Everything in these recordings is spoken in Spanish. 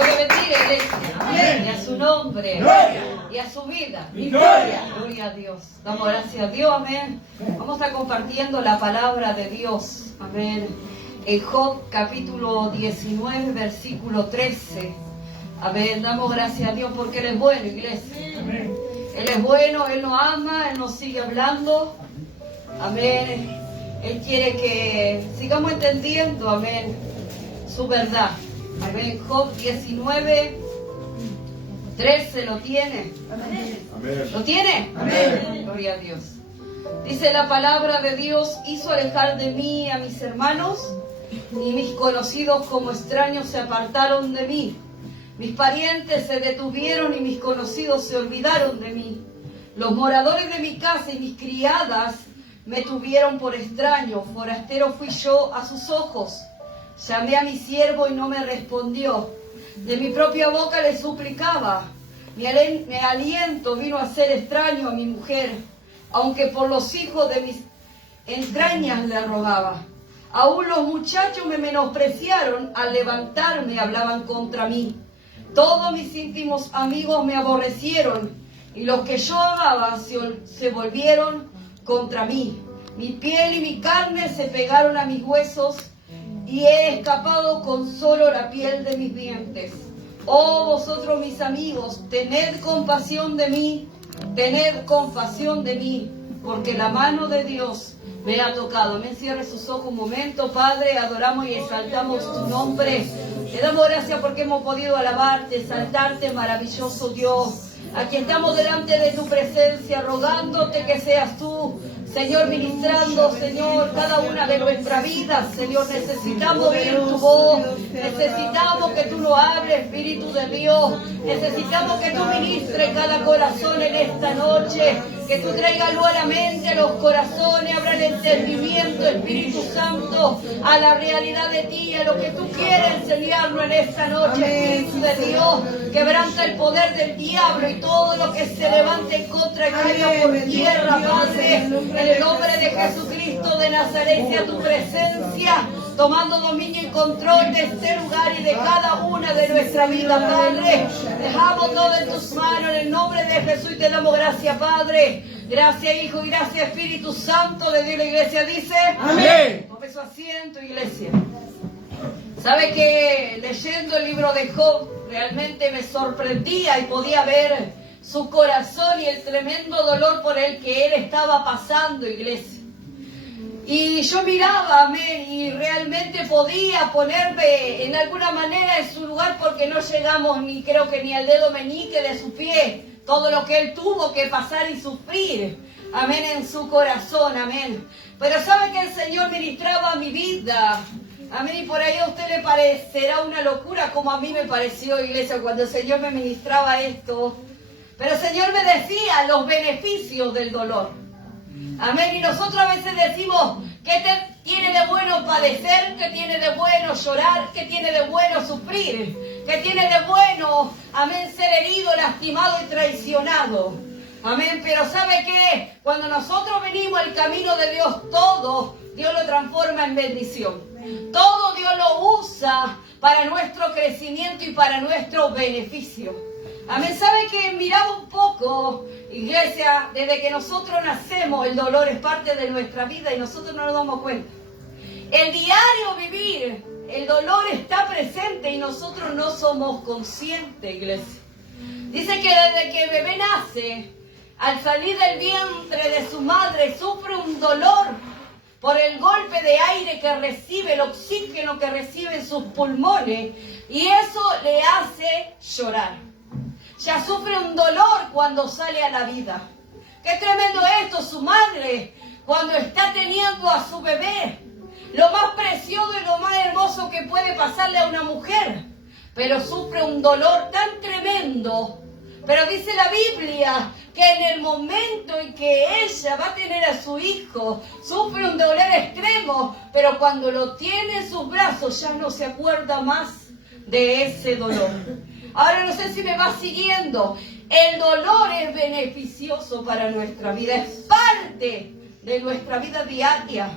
Dios le bendiga, iglesia. Amén. Y a su nombre. Gloria. Y a su vida. Victoria. Gloria a Dios. Damos gracias a Dios. Amén. Vamos a estar compartiendo la palabra de Dios. Amén. En Job capítulo 19, versículo 13. Amén. Damos gracias a Dios porque Él es bueno, iglesia. Amén. Él es bueno, Él nos ama, Él nos sigue hablando. Amén. Él quiere que sigamos entendiendo, amén, su verdad. Amén. Job 19, 13, ¿lo tiene? Amén. ¿Lo tiene? Amén. Gloria a Dios. Dice la palabra de Dios: hizo alejar de mí a mis hermanos, y mis conocidos como extraños se apartaron de mí. Mis parientes se detuvieron y mis conocidos se olvidaron de mí. Los moradores de mi casa y mis criadas me tuvieron por extraño. Forastero fui yo a sus ojos. Llamé a mi siervo y no me respondió. De mi propia boca le suplicaba. Mi aliento vino a ser extraño a mi mujer, aunque por los hijos de mis entrañas le rogaba. Aún los muchachos me menospreciaron, al levantarme hablaban contra mí. Todos mis íntimos amigos me aborrecieron, y los que yo amaba se volvieron contra mí. Mi piel y mi carne se pegaron a mis huesos, y he escapado con solo la piel de mis dientes. Oh vosotros mis amigos, tened compasión de mí, porque la mano de Dios me ha tocado. Amén. Cierre sus ojos un momento, Padre. Adoramos y exaltamos tu nombre. Te damos gracias porque hemos podido alabarte, exaltarte, maravilloso Dios. Aquí estamos delante de tu presencia, rogándote que seas tú, Señor, ministrando, Señor, cada una de nuestras vidas. Señor, necesitamos oír tu voz, necesitamos que tú nos hables, Espíritu de Dios. Necesitamos que tú ministres cada corazón en esta noche, que tú traigas luz a la mente, a los corazones, abra el entendimiento, Espíritu Santo, a la realidad de ti, a lo que tú quieres enseñarnos en esta noche, Espíritu de Dios. Quebranta el poder del diablo y todo lo que se levante en contra y caiga por tierra, Padre. En el nombre de Jesucristo de Nazaret, sea tu presencia tomando dominio y control de este lugar y de cada una de nuestra vida, Padre. Dejamos todo en tus manos en el nombre de Jesús y te damos gracias, Padre. Gracias, Hijo, y gracias, Espíritu Santo de Dios. La iglesia dice: Amén. tome su asiento, iglesia. ¿Sabe que leyendo el libro de Job realmente me sorprendía y podía ver su corazón y el tremendo dolor por el que él estaba pasando, iglesia? Y yo miraba, amén, y realmente podía ponerme en alguna manera en su lugar, porque no llegamos ni creo que ni al dedo meñique de su pie, todo lo que él tuvo que pasar y sufrir, amén, en su corazón, amén. Pero sabe que el Señor ministraba mi vida, amén, y por ahí a usted le parecerá una locura como a mí me pareció, iglesia, cuando el Señor me ministraba esto. Pero el Señor me decía los beneficios del dolor. Amén. Y nosotros a veces decimos: ¿qué tiene de bueno padecer? ¿Qué tiene de bueno llorar? ¿Qué tiene de bueno sufrir? ¿Qué tiene de bueno, amén, ser herido, lastimado y traicionado? Amén. Pero ¿sabe qué? Cuando nosotros venimos al camino de Dios, todo Dios lo transforma en bendición. Todo Dios lo usa para nuestro crecimiento y para nuestro beneficio. Amén. ¿Sabe que miraba un poco, iglesia, desde que nosotros nacemos, el dolor es parte de nuestra vida y nosotros no nos damos cuenta? El diario vivir, el dolor está presente y nosotros no somos conscientes, iglesia. Dice que desde que el bebé nace, al salir del vientre de su madre, sufre un dolor por el golpe de aire que recibe, el oxígeno que recibe en sus pulmones, y eso le hace llorar. Ya sufre un dolor cuando sale a la vida. Qué tremendo esto, su madre, cuando está teniendo a su bebé, lo más precioso y lo más hermoso que puede pasarle a una mujer, pero sufre un dolor tan tremendo. Pero dice la Biblia que en el momento en que ella va a tener a su hijo, sufre un dolor extremo, pero cuando lo tiene en sus brazos ya no se acuerda más de ese dolor. Ahora no sé si me va siguiendo. El dolor es beneficioso para nuestra vida, es parte de nuestra vida diaria.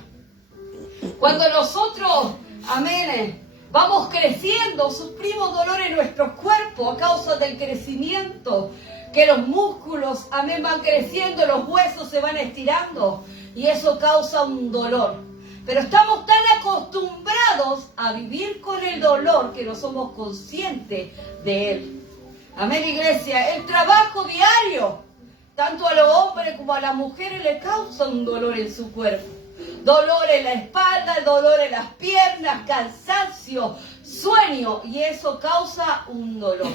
Cuando nosotros, amén, Vamos creciendo, sufrimos dolor en nuestro cuerpo a causa del crecimiento, que los músculos, amén, van creciendo, los huesos se van estirando y eso causa un dolor. Pero estamos tan acostumbrados a vivir con el dolor que no somos conscientes de él. Amén, iglesia. El trabajo diario, tanto a los hombres como a las mujeres, le causa un dolor en su cuerpo. Dolor en la espalda, dolor en las piernas, cansancio, sueño, y eso causa un dolor.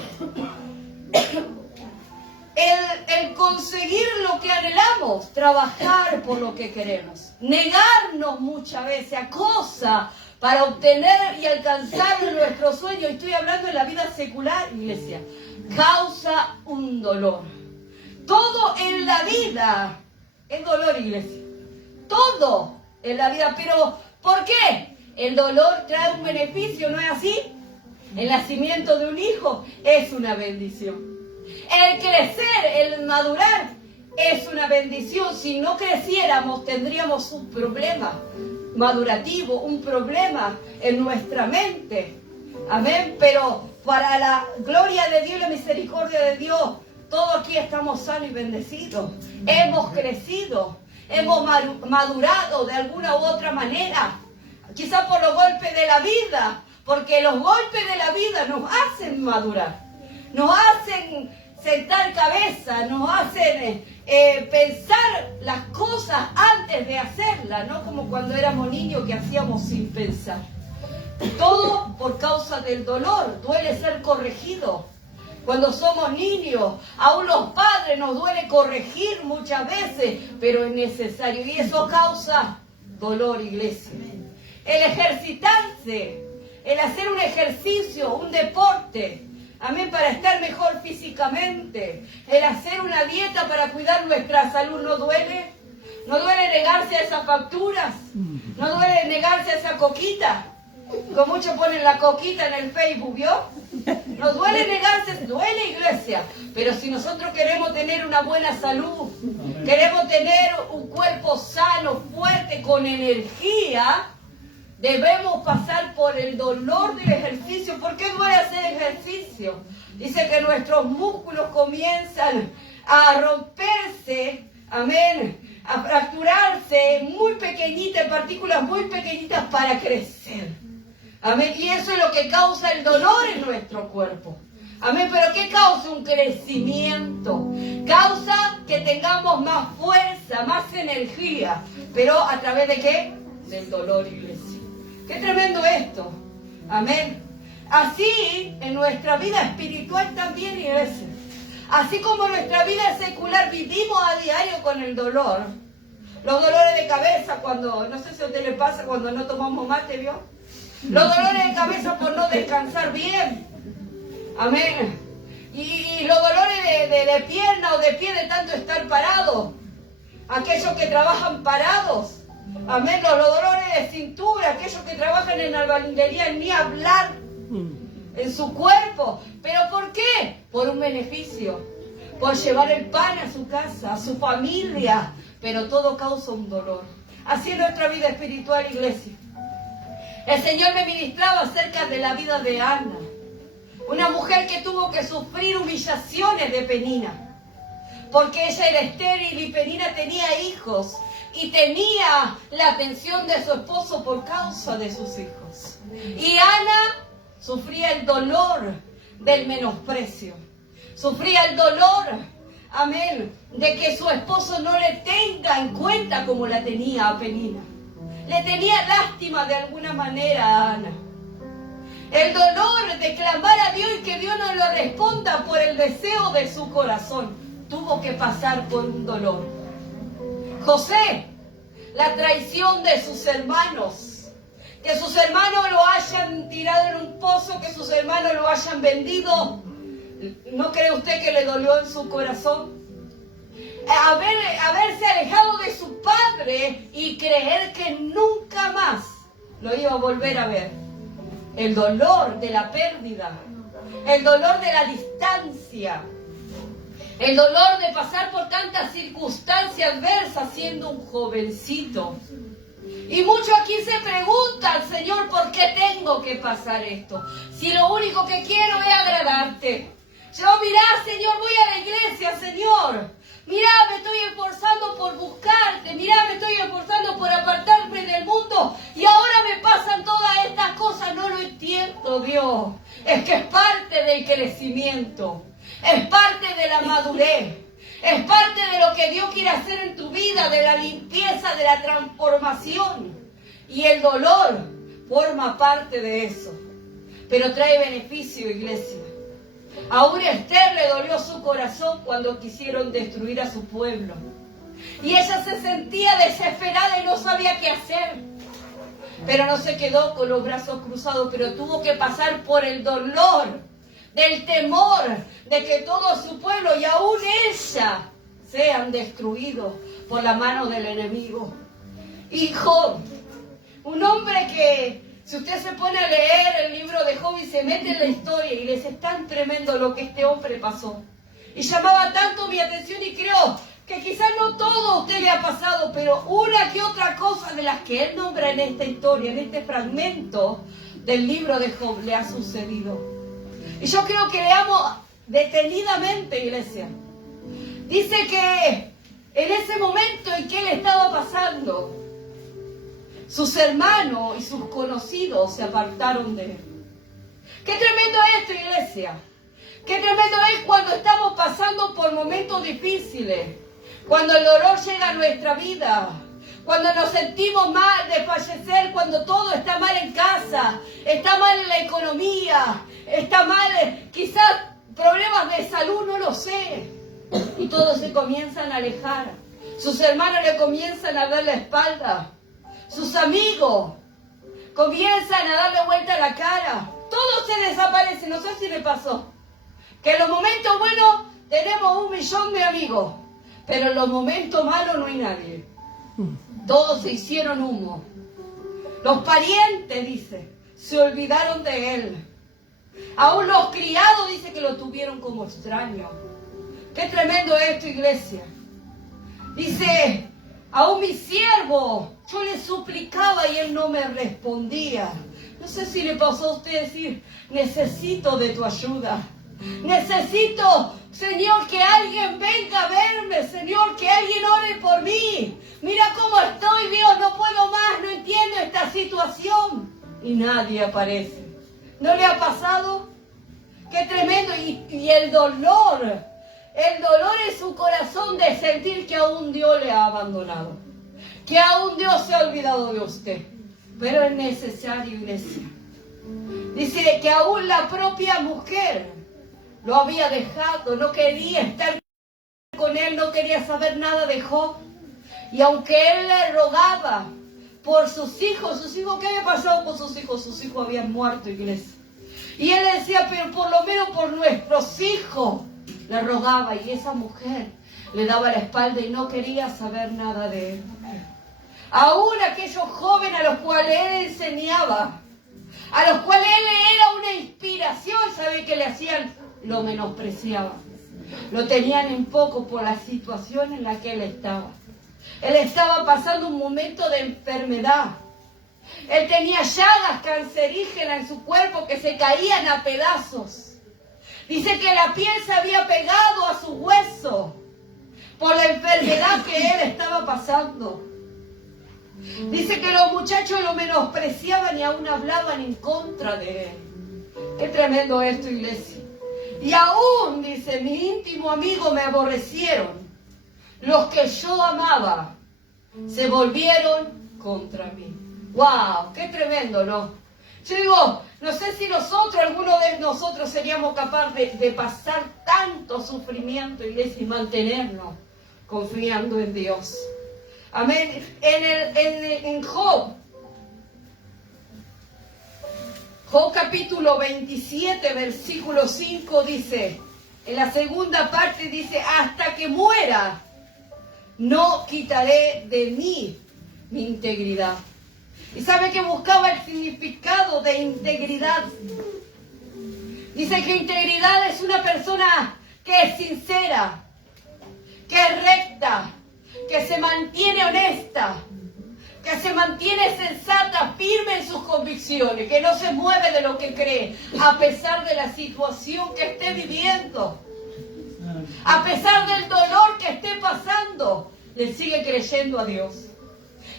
El conseguir lo que anhelamos, trabajar por lo que queremos, negarnos muchas veces a cosas para obtener y alcanzar nuestro sueño, estoy hablando de la vida secular, iglesia, causa un dolor. Todo en la vida es dolor, iglesia. Todo en la vida, pero ¿por qué? El dolor trae un beneficio, ¿no es así? El nacimiento de un hijo es una bendición. El crecer, el madurar es una bendición. Si no creciéramos tendríamos un problema madurativo, un problema en nuestra mente. Amén, pero para la gloria de Dios y la misericordia de Dios, todos aquí estamos sanos y bendecidos. Hemos crecido. Hemos madurado de alguna u otra manera, quizás por los golpes de la vida, porque los golpes de la vida nos hacen madurar, nos hacen sentar cabeza, nos hacen pensar las cosas antes de hacerlas, no como cuando éramos niños que hacíamos sin pensar. Todo por causa del dolor, duele ser corregido. Cuando somos niños, aún los padres nos duele corregir muchas veces, pero es necesario y eso causa dolor, iglesia. El ejercitarse, el hacer un ejercicio, un deporte, amén, para estar mejor físicamente, el hacer una dieta para cuidar nuestra salud, ¿no duele? ¿No duele negarse a esas facturas? ¿No duele negarse a esa coquita? Como muchos ponen la coquita en el Facebook, ¿vio? Nos duele negarse, duele, iglesia. Pero si nosotros queremos tener una buena salud, queremos tener un cuerpo sano, fuerte, con energía, debemos pasar por el dolor del ejercicio. ¿Por qué duele hacer ejercicio? Dice que nuestros músculos comienzan a romperse, amén, a fracturarse muy pequeñitas, en partículas muy pequeñitas para crecer. Amén. Y eso es lo que causa el dolor en nuestro cuerpo. Amén. Pero ¿qué causa? Un crecimiento. Causa que tengamos más fuerza, más energía. Pero ¿a través de qué? Del dolor, iglesia. Qué tremendo esto. Amén. Así en nuestra vida espiritual también, iglesia. Así como en nuestra vida secular vivimos a diario con el dolor. Los dolores de cabeza cuando, no sé si a usted le pasa cuando no tomamos mate, ¿vio? Los dolores de cabeza por no descansar bien. Amén. Y los dolores de pierna o de pie de tanto estar parado. Aquellos que trabajan parados. Amén. Los dolores de cintura. Aquellos que trabajan en albañilería, ni hablar. En su cuerpo. ¿Pero por qué? Por un beneficio. Por llevar el pan a su casa, a su familia. Pero todo causa un dolor. Así es nuestra vida espiritual, iglesia. El Señor me ministraba acerca de la vida de Ana, una mujer que tuvo que sufrir humillaciones de Penina, porque ella era estéril y Penina tenía hijos y tenía la atención de su esposo por causa de sus hijos. Y Ana sufría el dolor del menosprecio, sufría el dolor, amén, de que su esposo no le tenga en cuenta como la tenía a Penina. Le tenía lástima de alguna manera a Ana. El dolor de clamar a Dios y que Dios no lo responda por el deseo de su corazón. Tuvo que pasar por un dolor. José, la traición de sus hermanos. Que sus hermanos lo hayan tirado en un pozo, que sus hermanos lo hayan vendido. ¿No cree usted que le dolió en su corazón? Haberse alejado de su padre y creer que nunca más lo iba a volver a ver. El dolor de la pérdida, el dolor de la distancia, el dolor de pasar por tantas circunstancias adversas siendo un jovencito. Y muchos aquí se preguntan, Señor, ¿por qué tengo que pasar esto? Si lo único que quiero es agradarte. Yo, mirá, Señor, voy a la iglesia, Señor. Mirá, me estoy esforzando por buscarte. Mirá, me estoy esforzando por apartarme del mundo. Y ahora me pasan todas estas cosas. No lo entiendo, Dios. Es que es parte del crecimiento. Es parte de la madurez. Es parte de lo que Dios quiere hacer en tu vida, de la limpieza, de la transformación. Y el dolor forma parte de eso. Pero trae beneficio, iglesia. Aún a Esther le dolió su corazón cuando quisieron destruir a su pueblo. Y ella se sentía desesperada y no sabía qué hacer. Pero no se quedó con los brazos cruzados, pero tuvo que pasar por el dolor, del temor de que todo su pueblo y aún ella sean destruidos por la mano del enemigo. Y Job, un hombre que, si usted se pone a leer el libro de Job y se mete en la historia y les es tan tremendo lo que este hombre pasó. Y llamaba tanto mi atención y creo que quizás no todo a usted le ha pasado, pero una que otra cosa de las que él nombra en esta historia, en este fragmento del libro de Job, le ha sucedido. Y yo creo que leamos detenidamente, iglesia. Dice que en ese momento en que él estaba pasando, sus hermanos y sus conocidos se apartaron de él. ¡Qué tremendo es esto, iglesia! ¡Qué tremendo es cuando estamos pasando por momentos difíciles! Cuando el dolor llega a nuestra vida. Cuando nos sentimos mal de fallecer, cuando todo está mal en casa, está mal en la economía, está mal, quizás problemas de salud, no lo sé. Y todos se comienzan a alejar. Sus hermanos le comienzan a dar la espalda. Sus amigos comienzan a darle vuelta a la cara. Todo se desaparece. No sé si me pasó. Que en los momentos buenos tenemos 1 millón de amigos. Pero en los momentos malos no hay nadie. Todos se hicieron humo. Los parientes, dice, se olvidaron de él. Aún los criados, dice que lo tuvieron como extraño. Qué tremendo es esto, iglesia. Dice, aún mi siervo, yo le suplicaba y él no me respondía. No sé si le pasó a usted decir, necesito de tu ayuda. Necesito, Señor, que alguien venga a verme, Señor, que alguien ore por mí. Mira cómo estoy, Dios, no puedo más, no entiendo esta situación. Y nadie aparece. ¿No le ha pasado? Qué tremendo. Y el dolor en su corazón de sentir que aún Dios le ha abandonado. Que aún Dios se ha olvidado de usted. Pero es necesario, iglesia. Dice que aún la propia mujer lo había dejado, no quería estar con él, no quería saber nada de Job. Y aunque él le rogaba por sus hijos, ¿qué había pasado con sus hijos? Sus hijos habían muerto, iglesia. Y él decía, pero por lo menos por nuestros hijos, le rogaba. Y esa mujer le daba la espalda y no quería saber nada de él. Aún aquellos jóvenes a los cuales él enseñaba, a los cuales él era una inspiración, ¿sabe qué le hacían? Lo menospreciaban. Lo tenían en poco por la situación en la que él estaba. Él estaba pasando un momento de enfermedad. Él tenía llagas cancerígenas en su cuerpo que se caían a pedazos. Dice que la piel se había pegado a su hueso por la enfermedad que él estaba pasando. Dice que los muchachos lo menospreciaban y aún hablaban en contra de él. Qué tremendo esto, iglesia. Y aún, dice, mi íntimo amigo me aborrecieron. Los que yo amaba se volvieron contra mí. ¡Wow! ¡Qué tremendo!, ¿no? Yo digo, no sé si alguno de nosotros seríamos capaces de pasar tanto sufrimiento, iglesia, y mantenernos confiando en Dios. Amén. En Job capítulo 27, versículo 5 dice, en la segunda parte dice, hasta que muera, no quitaré de mí mi integridad. ¿Y sabe que buscaba el significado de integridad? Dice que integridad es una persona que es sincera, que es recta, que se mantiene honesta, que se mantiene sensata, firme en sus convicciones, que no se mueve de lo que cree, a pesar de la situación que esté viviendo, a pesar del dolor que esté pasando, le sigue creyendo a Dios.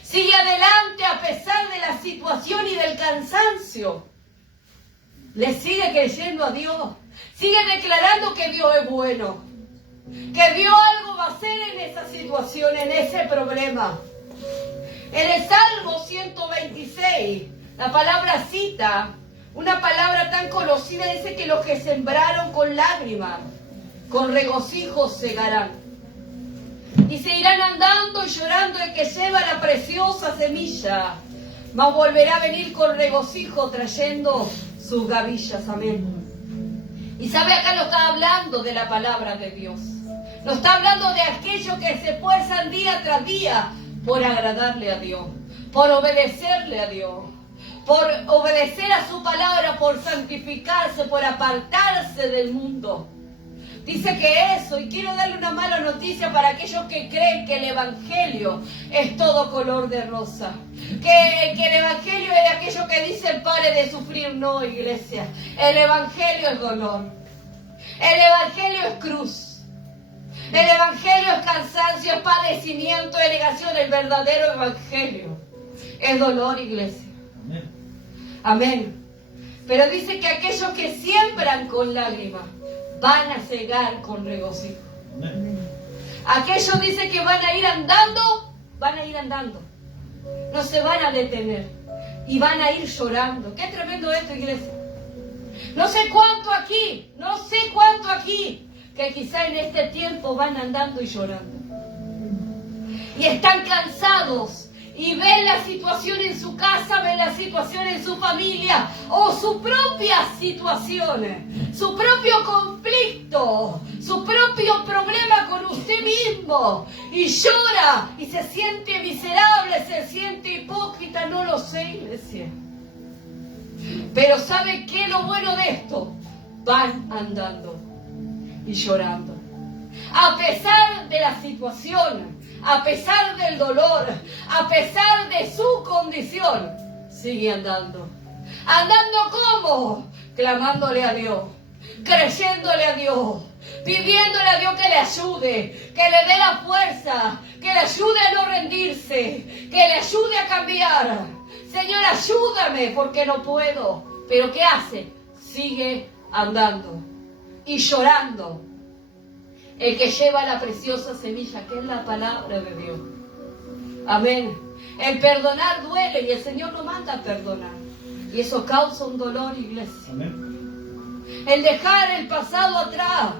Sigue adelante a pesar de la situación y del cansancio. Le sigue creyendo a Dios. Sigue declarando que Dios es bueno. Que Dios algo va a hacer en esa situación, en ese problema. En el Salmo 126, la palabra cita, una palabra tan conocida, dice que los que sembraron con lágrimas, con regocijo segarán. Y se irán andando y llorando el que lleva la preciosa semilla, mas volverá a venir con regocijo trayendo sus gavillas. Amén. Y sabe, acá no está hablando de la palabra de Dios. No está hablando de aquellos que se esfuerzan día tras día por agradarle a Dios, por obedecerle a Dios, por obedecer a su palabra, por santificarse, por apartarse del mundo. Dice que eso, y quiero darle una mala noticia para aquellos que creen que el Evangelio es todo color de rosa. Que el Evangelio es de aquellos que dicen pare de sufrir. No, iglesia. El Evangelio es dolor. El Evangelio es cruz. El Evangelio es cansancio, es padecimiento, es negación. El verdadero Evangelio es dolor, iglesia. Amén. Amén. Pero dice que aquellos que siembran con lágrimas van a cegar con regocijo. Aquellos dice que van a ir andando, no se van a detener y van a ir llorando. Qué tremendo esto, iglesia. No sé cuánto aquí, que quizá en este tiempo van andando y llorando. Y están cansados. Y ven la situación en su casa, ven la situación en su familia, o su propia situación, su propio conflicto, su propio problema con usted mismo. Y llora, y se siente miserable, se siente hipócrita, no lo sé, iglesia. Pero ¿sabe qué es lo bueno de esto? Van andando y llorando. A pesar de la situación, a pesar del dolor, a pesar de su condición, sigue andando. ¿Andando cómo? Clamándole a Dios, creyéndole a Dios, pidiéndole a Dios que le ayude, que le dé la fuerza, que le ayude a no rendirse, que le ayude a cambiar. Señor, ayúdame porque no puedo. ¿Pero qué hace? Sigue andando y llorando. El que lleva la preciosa semilla, que es la palabra de Dios. Amén. El perdonar duele y el Señor nos manda a perdonar. Y eso causa un dolor, iglesia. Amén. El dejar el pasado atrás,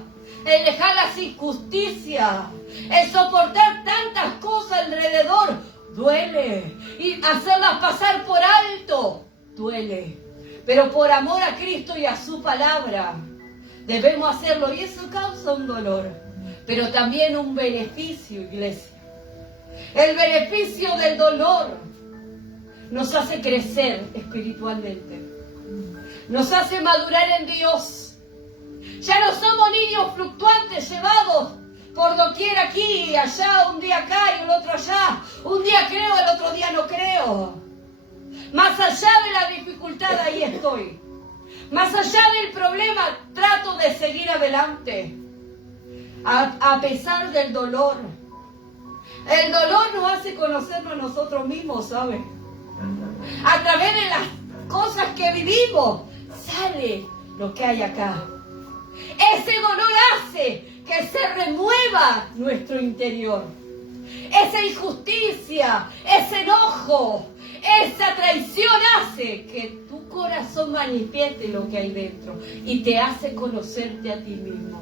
el dejar las injusticias, el soportar tantas cosas alrededor, duele. Y hacerlas pasar por alto, duele. Pero por amor a Cristo y a su palabra, debemos hacerlo. Y eso causa un dolor. Pero también un beneficio, iglesia. El beneficio del dolor nos hace crecer espiritualmente. Nos hace madurar en Dios. Ya no somos niños fluctuantes llevados por doquier aquí y allá, un día acá y el otro allá. Un día creo, el otro día no creo. Más allá de la dificultad, ahí estoy. Más allá del problema, trato de seguir adelante. A pesar del dolor. El dolor nos hace conocernos a nosotros mismos, ¿sabes? A través de las cosas que vivimos, sale lo que hay acá. Ese dolor hace que se remueva nuestro interior. Esa injusticia, ese enojo, esa traición hace que tu corazón manifieste lo que hay dentro y te hace conocerte a ti mismo.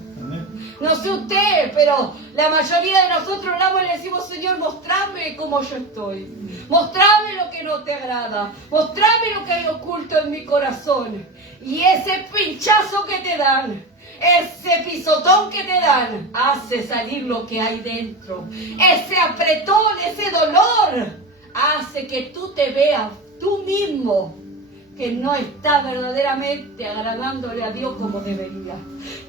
No sé usted, pero la mayoría de nosotros oramos y le decimos: Señor, mostrame cómo yo estoy. Mostrame lo que no te agrada. Mostrame lo que hay oculto en mi corazón. Y ese pinchazo que te dan, ese pisotón que te dan, hace salir lo que hay dentro. Ese apretón, ese dolor, hace que tú te veas tú mismo que no está verdaderamente agradándole a Dios como debería.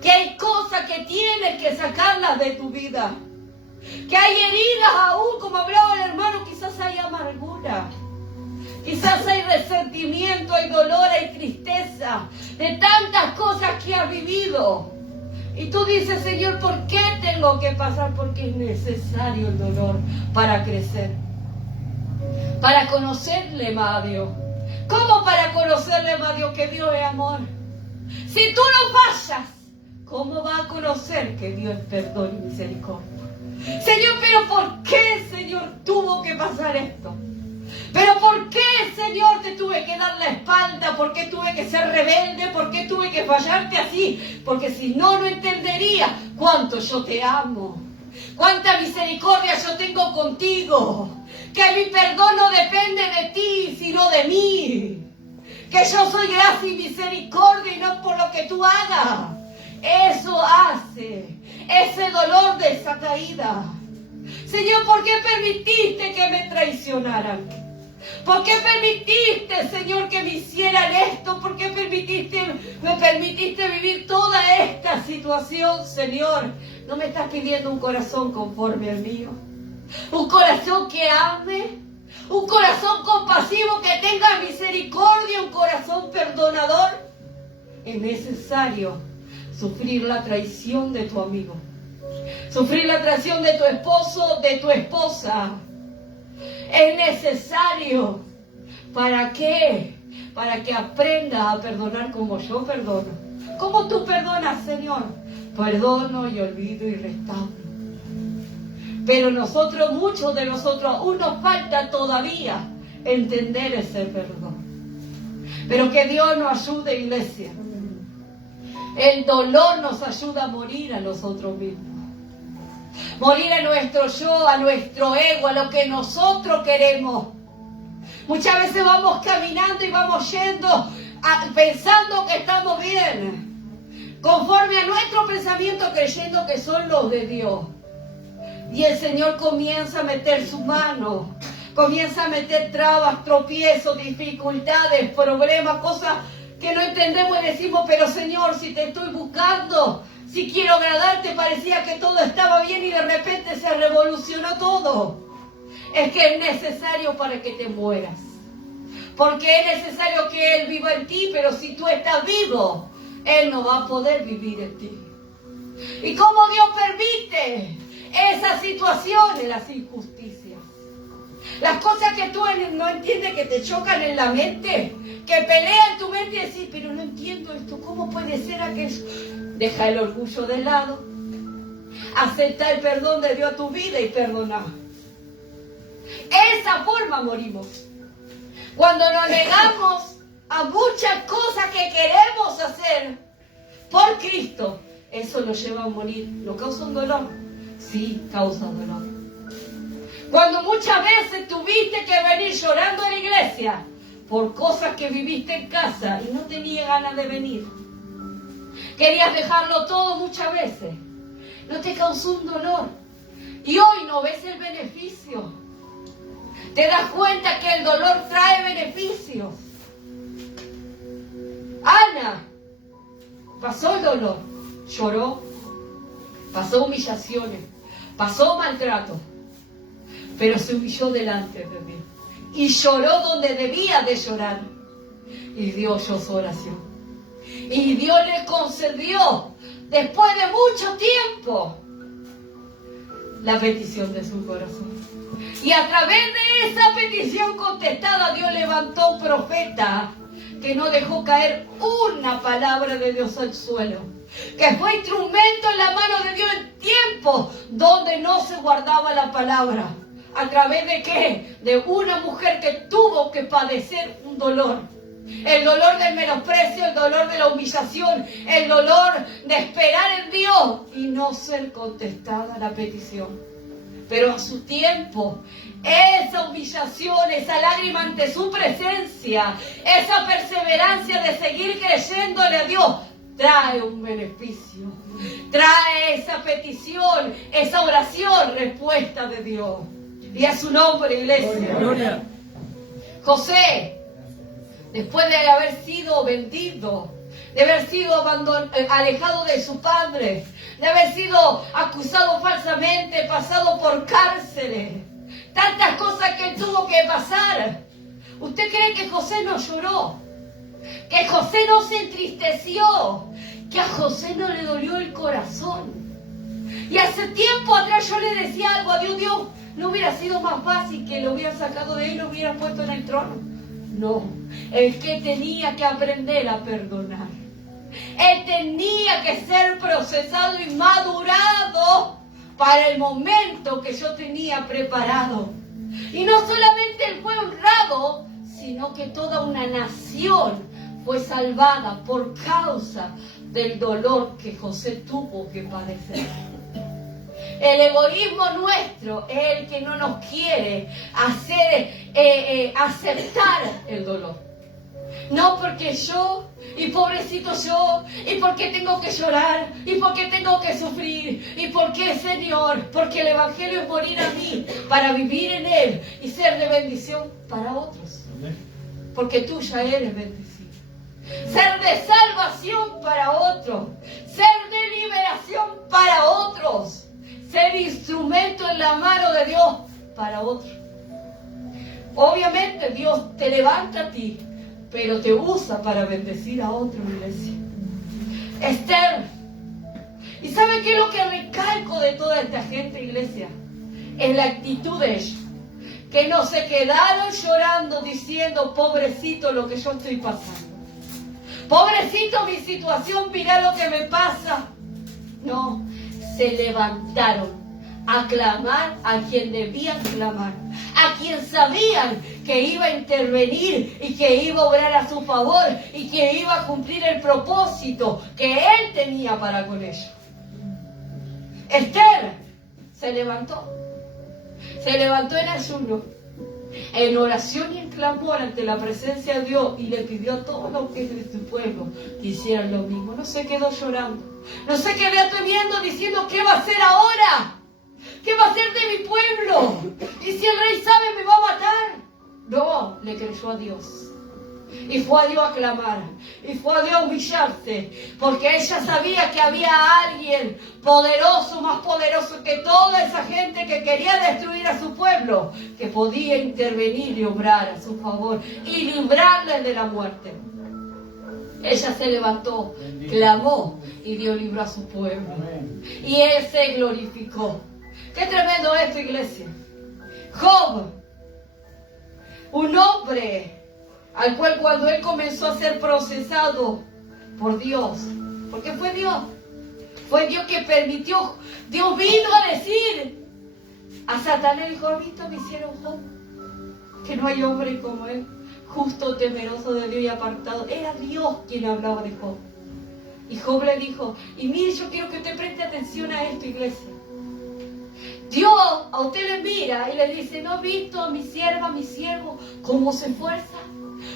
Que hay cosas que tienes que sacarlas de tu vida. Que hay heridas aún, como hablaba el hermano, quizás hay amargura. Quizás hay resentimiento, hay dolor, hay tristeza de tantas cosas que has vivido. Y tú dices, Señor, ¿por qué tengo que pasar? Porque es necesario el dolor para crecer. Para conocerle más a Dios. ¿Cómo para conocerle más a Dios? Que Dios es amor. Si tú no fallas, ¿cómo va a conocer que Dios es perdón y misericordia? Señor, ¿pero por qué, Señor, tuvo que pasar esto? ¿Pero por qué, Señor, te tuve que dar la espalda? ¿Por qué tuve que ser rebelde? ¿Por qué tuve que fallarte así? Porque si no, no entendería cuánto yo te amo. Cuánta misericordia yo tengo contigo. Que mi perdón no depende de ti, sino de mí. Que yo soy gracia y misericordia y no por lo que tú hagas. Eso hace ese dolor de esa caída. Señor, ¿por qué permitiste que me traicionaran? ¿Por qué permitiste, Señor, que me hicieran esto? ¿Por qué me permitiste vivir toda esta situación, Señor? No me estás pidiendo un corazón conforme al mío. Un corazón que ame. Un corazón compasivo que tenga misericordia. Un corazón perdonador. Es necesario sufrir la traición de tu amigo. Sufrir la traición de tu esposo, de tu esposa. Es necesario. ¿Para qué? Para que aprendas a perdonar como yo perdono. ¿Cómo tú perdonas, Señor? Perdono y olvido y restauro. Pero muchos de nosotros, aún nos falta todavía entender ese perdón. Pero que Dios nos ayude, iglesia. El dolor nos ayuda a morir a nosotros mismos. Morir a nuestro yo, a nuestro ego, a lo que nosotros queremos. Muchas veces vamos caminando y vamos yendo pensando que estamos bien. Conforme a nuestro pensamiento, creyendo que son los de Dios. Y el Señor comienza a meter su mano. Comienza a meter trabas, tropiezos, dificultades, problemas, cosas que no entendemos y decimos, pero Señor, si te estoy buscando, si quiero agradarte, parecía que todo estaba bien y de repente se revolucionó todo. Es que es necesario para que te mueras. Porque es necesario que Él viva en ti, pero si tú estás vivo, Él no va a poder vivir en ti. ¿Y cómo Dios permite esas situaciones, las injusticias? Las cosas que tú no entiendes, que te chocan en la mente, que pelean tu mente y decís, pero no entiendo esto, ¿cómo puede ser aquello? Deja el orgullo de lado, acepta el perdón de Dios a tu vida y perdona. Esa forma morimos. Cuando nos negamos a muchas cosas que queremos hacer por Cristo, eso nos lleva a morir. ¿Nos causa un dolor? Sí, causa dolor. Cuando muchas veces tuviste que venir llorando a la iglesia por cosas que viviste en casa y no tenías ganas de venir. Querías dejarlo todo muchas veces. No te causó un dolor. Y hoy no ves el beneficio. Te das cuenta que el dolor trae beneficios. Ana pasó el dolor, lloró, pasó humillaciones, pasó maltrato, pero se humilló delante de Dios y lloró donde debía de llorar y Dios oyó su oración y Dios le concedió después de mucho tiempo la petición de su corazón. Y a través de esa petición contestada, Dios levantó un profeta que no dejó caer una palabra de Dios al suelo. Que fue instrumento en la mano de Dios en tiempos donde no se guardaba la palabra. ¿A través de qué? De una mujer que tuvo que padecer un dolor. El dolor del menosprecio, el dolor de la humillación, el dolor de esperar en Dios y no ser contestada la petición. Pero a su tiempo, esa humillación, esa lágrima ante su presencia, esa perseverancia de seguir creyéndole a Dios, trae un beneficio. Trae esa petición, esa oración, respuesta de Dios. Y a su nombre, iglesia. Gloria. José, después de haber sido vendido, de haber sido alejado de su padre, de haber sido acusado falsamente, pasado por cárceles, tantas cosas que él tuvo que pasar. ¿Usted cree que José no lloró? ¿Que José no se entristeció? ¿Que a José no le dolió el corazón? Y hace tiempo atrás yo le decía algo a Dios: Dios, ¿no hubiera sido más fácil que lo hubiera sacado de él y lo hubiera puesto en el trono? No, el que tenía que aprender a perdonar. Él tenía que ser procesado y madurado para el momento que yo tenía preparado. Y no solamente él fue honrado, sino que toda una nación fue salvada por causa del dolor que José tuvo que padecer. El egoísmo nuestro es el que no nos quiere hacer aceptar el dolor. No porque yo, y pobrecito yo, y porque tengo que llorar, y porque tengo que sufrir, y porque, Señor, porque el Evangelio es morir a mí para vivir en él y ser de bendición para otros. Porque tú ya eres bendecido. Ser de salvación para otros, ser de liberación para otros, ser instrumento en la mano de Dios para otros. Obviamente Dios te levanta a ti, pero te usa para bendecir a otra iglesia. Esther. ¿Y sabe qué es lo que recalco de toda esta gente, iglesia? Es la actitud de ellos. Que no se quedaron llorando diciendo: pobrecito lo que yo estoy pasando. Pobrecito mi situación, mira lo que me pasa. No, se levantaron a clamar a quien debían clamar, a quien sabían que iba a intervenir y que iba a obrar a su favor y que iba a cumplir el propósito que él tenía para con ellos. Esther se levantó en ayuno, en oración y en clamor ante la presencia de Dios, y le pidió a todos los que de su pueblo que hicieran lo mismo. No se quedó llorando, no se quedó temiendo diciendo: ¿qué va a hacer ahora? ¿Qué va a hacer de mi pueblo? ¿Y si el rey sabe me va a matar? No, le creyó a Dios. Y fue a Dios a clamar. Y fue a Dios a humillarse. Porque ella sabía que había alguien poderoso, más poderoso que toda esa gente que quería destruir a su pueblo, que podía intervenir y obrar a su favor y librarles de la muerte. Ella se levantó, clamó y Dios libró a su pueblo. Y Él se glorificó. Qué tremendo esto, iglesia. Job, un hombre al cual cuando él comenzó a ser procesado por Dios, porque fue Dios que permitió, Dios vino a decir a Satanás, dijo: ¿has visto mi siervo Job? Que no hay hombre como él, justo, temeroso de Dios y apartado. Era Dios quien hablaba de Job. Y Job le dijo: y mire, yo quiero que usted preste atención a esto, iglesia. Dios a usted le mira y le dice: ¿no has visto a mi sierva, mi siervo, cómo se esfuerza?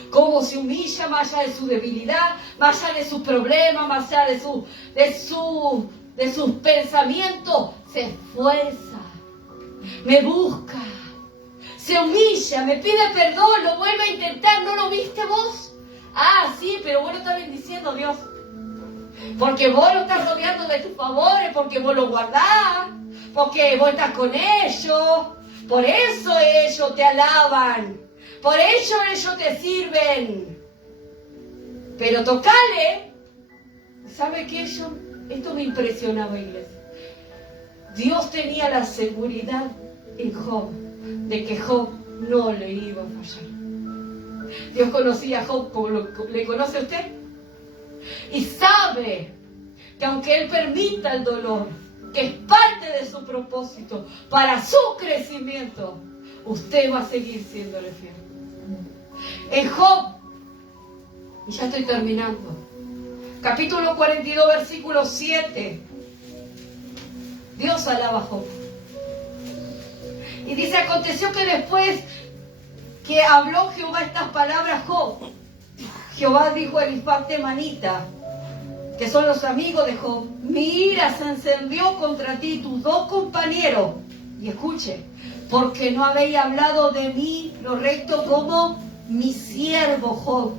Cómo se humilla más allá de su debilidad, más allá de sus problemas, más allá de sus pensamientos. Se esfuerza, me busca, se humilla, me pide perdón, lo vuelve a intentar. ¿No lo viste vos? Ah, sí, pero vos lo estás bendiciendo, Dios. Porque vos lo estás rodeando de tus favores, porque vos lo guardás, porque vos estás con ellos. Por eso ellos te alaban. Por eso ellos te sirven. Pero tocale. ¿Sabe qué? Esto me impresionaba, iglesia. Dios tenía la seguridad en Job de que Job no le iba a fallar. Dios conocía a Job como le conoce a usted. Y sabe que aunque Él permita el dolor, que es parte de su propósito para su crecimiento, usted va a seguir siéndole fiel. En Job, y ya estoy terminando, capítulo 42, versículo 7, Dios alaba a Job. Y dice: aconteció que después que habló Jehová estas palabras, Job, Jehová dijo a Elifaz temanita, que son los amigos de Job: mi ira se encendió contra ti, tus dos compañeros. Y escuche: porque no habéis hablado de mí lo recto como mi siervo Job.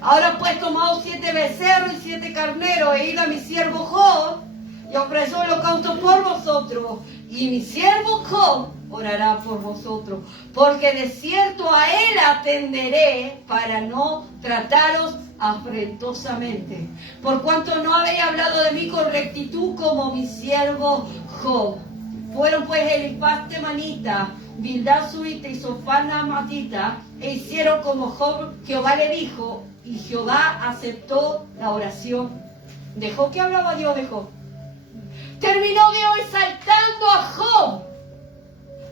Ahora pues tomaos 7 becerros y 7 carneros, e id a mi siervo Job, y ofreció holocausto por vosotros, y mi siervo Job orará por vosotros, porque de cierto a él atenderé para no trataros afrentosamente, por cuanto no habéis hablado de mí con rectitud como mi siervo Job. Fueron pues Elifaz temanita, Bildad suita y Sofán amatita, e hicieron como Jehová le dijo, y Jehová aceptó la oración de Job. ¿Qué hablaba Dios de Job? Terminó Dios exaltando a Job.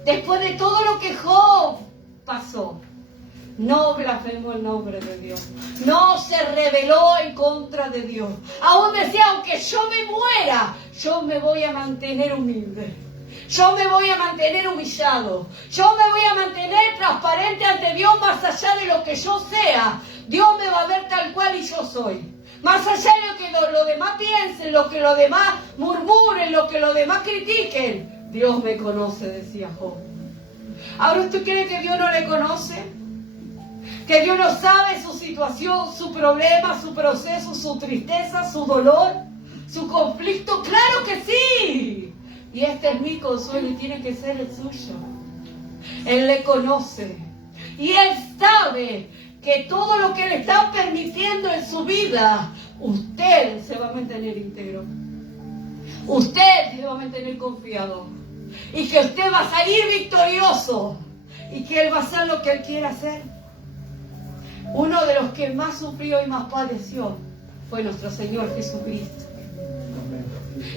Después de todo lo que Job pasó, no blasfemó el nombre de Dios. No se rebeló en contra de Dios. Aún decía, aunque yo me muera, yo me voy a mantener humilde. Yo me voy a mantener humillado. Yo me voy a mantener transparente ante Dios más allá de lo que yo sea. Dios me va a ver tal cual y yo soy. Más allá de lo que los demás piensen, lo que los demás murmuren, lo que los demás critiquen. Dios me conoce, decía Job. Ahora, ¿usted cree que Dios no le conoce? ¿Que Dios no sabe su situación, su problema, su proceso, su tristeza, su dolor, su conflicto? ¡Claro que sí! Y este es mi consuelo y tiene que ser el suyo. Él le conoce. Y Él sabe que todo lo que le está permitiendo en su vida, usted se va a mantener íntegro. Usted se va a mantener confiado. Y que usted va a salir victorioso. Y que Él va a hacer lo que Él quiera hacer. Uno de los que más sufrió y más padeció fue nuestro Señor Jesucristo.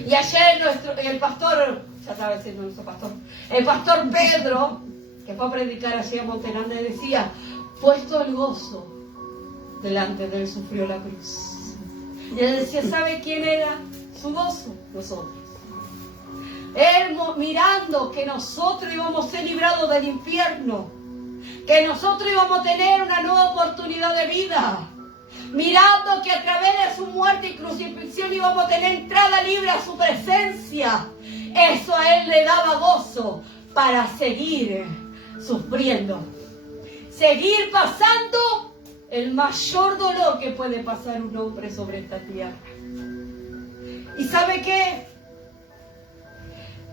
Y ayer el pastor, ya estaba diciendo nuestro pastor, el pastor Pedro, que fue a predicar allí a Monterande, decía, puesto el gozo delante de él sufrió la cruz. Y él decía, ¿sabe quién era su gozo? Nosotros. Él mirando que nosotros íbamos a ser librados del infierno, que nosotros íbamos a tener una nueva oportunidad de vida, mirando que a través de su muerte y crucifixión íbamos a tener entrada libre a su presencia. Eso a él le daba gozo para seguir sufriendo, seguir pasando el mayor dolor que puede pasar un hombre sobre esta tierra. ¿Y sabe qué?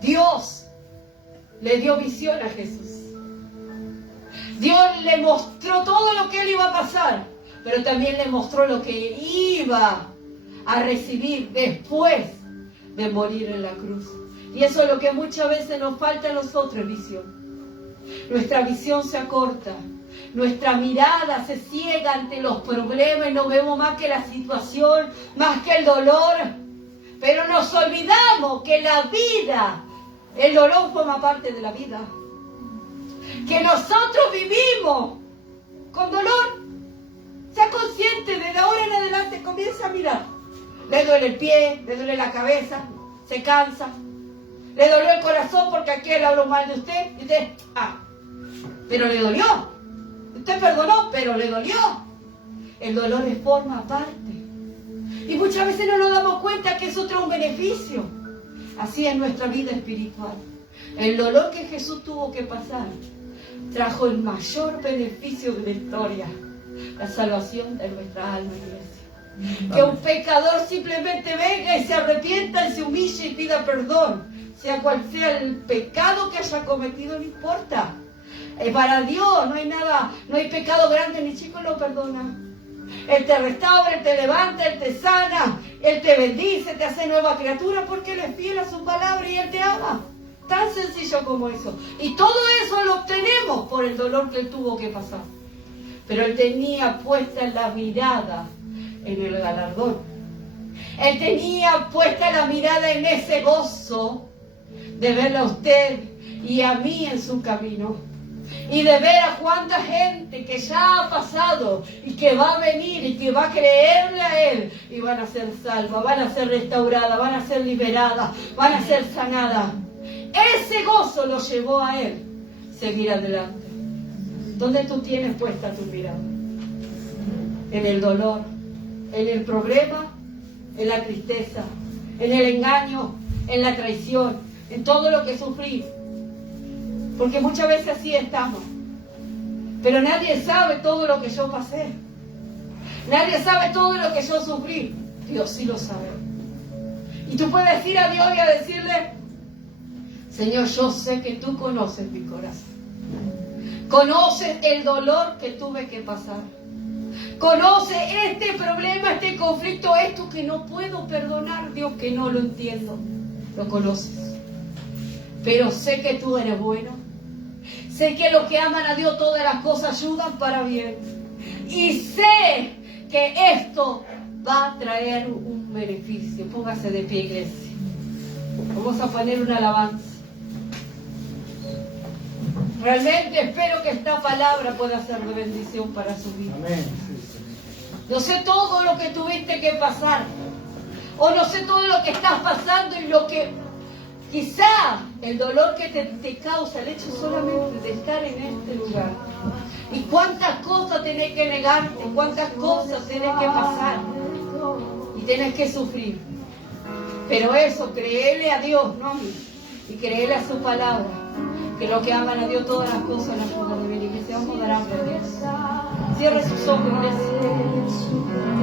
Dios le dio visión a Jesús. Dios le mostró todo lo que él iba a pasar, pero también le mostró lo que iba a recibir después de morir en la cruz. Y eso es lo que muchas veces nos falta a nosotros, visión. Nuestra visión se acorta, nuestra mirada se ciega ante los problemas y no vemos más que la situación, más que el dolor. Pero nos olvidamos que la vida, el dolor forma parte de la vida. Que nosotros vivimos con dolor. Sea consciente, desde ahora en adelante comienza a mirar. Le duele el pie, le duele la cabeza, se cansa. Le dolió el corazón porque aquel habló mal de usted. Y usted, pero le dolió. Usted perdonó, pero le dolió. El dolor forma parte. Y muchas veces no nos damos cuenta que eso trae un beneficio. Así es nuestra vida espiritual. El dolor que Jesús tuvo que pasar trajo el mayor beneficio de la historia. La salvación de nuestra alma, iglesia. Que un pecador simplemente venga y se arrepienta y se humille y pida perdón. Sea cual sea el pecado que haya cometido, no importa. Para Dios no hay nada, no hay pecado grande ni chico, lo perdona. Él te restaura, Él te levanta, Él te sana, Él te bendice, te hace nueva criatura porque Él es fiel a su palabra y Él te ama. Tan sencillo como eso. Y todo eso lo obtenemos por el dolor que Él tuvo que pasar. Pero Él tenía puesta la mirada en el galardón. Él tenía puesta la mirada en ese gozo de verle a usted y a mí en su camino. Y de ver a cuánta gente que ya ha pasado y que va a venir y que va a creerle a Él y van a ser salvas, van a ser restauradas, van a ser liberadas, van a ser sanadas. Ese gozo lo llevó a Él seguir adelante. ¿Dónde tú tienes puesta tu mirada? En el dolor, en el problema, en la tristeza, en el engaño, en la traición, en todo lo que sufrí. Porque muchas veces así estamos. Pero nadie sabe todo lo que yo pasé. Nadie sabe todo lo que yo sufrí. Dios sí lo sabe. Y tú puedes ir a Dios y a decirle: Señor, yo sé que tú conoces mi corazón. Conoces el dolor que tuve que pasar. Conoces este problema, este conflicto, esto que no puedo perdonar, Dios, que no lo entiendo. Lo conoces. Pero sé que tú eres bueno. Sé que los que aman a Dios todas las cosas ayudan para bien. Y sé que esto va a traer un beneficio. Póngase de pie, iglesia. Vamos a poner una alabanza. Realmente espero que esta palabra pueda ser de bendición para su vida. Amén. No sé todo lo que tuviste que pasar. O no sé todo lo que estás pasando y lo que quizá el dolor que te causa el hecho solamente de estar en este lugar. Y cuántas cosas tenés que negarte, cuántas cosas tenés que pasar y tenés que sufrir. Pero eso, créele a Dios, no a mí, y créele a su palabra, que los que aman a Dios todas las cosas las ayudan de bien y que se vamos a dar a Dios. Cierre sus ojos, iglesia.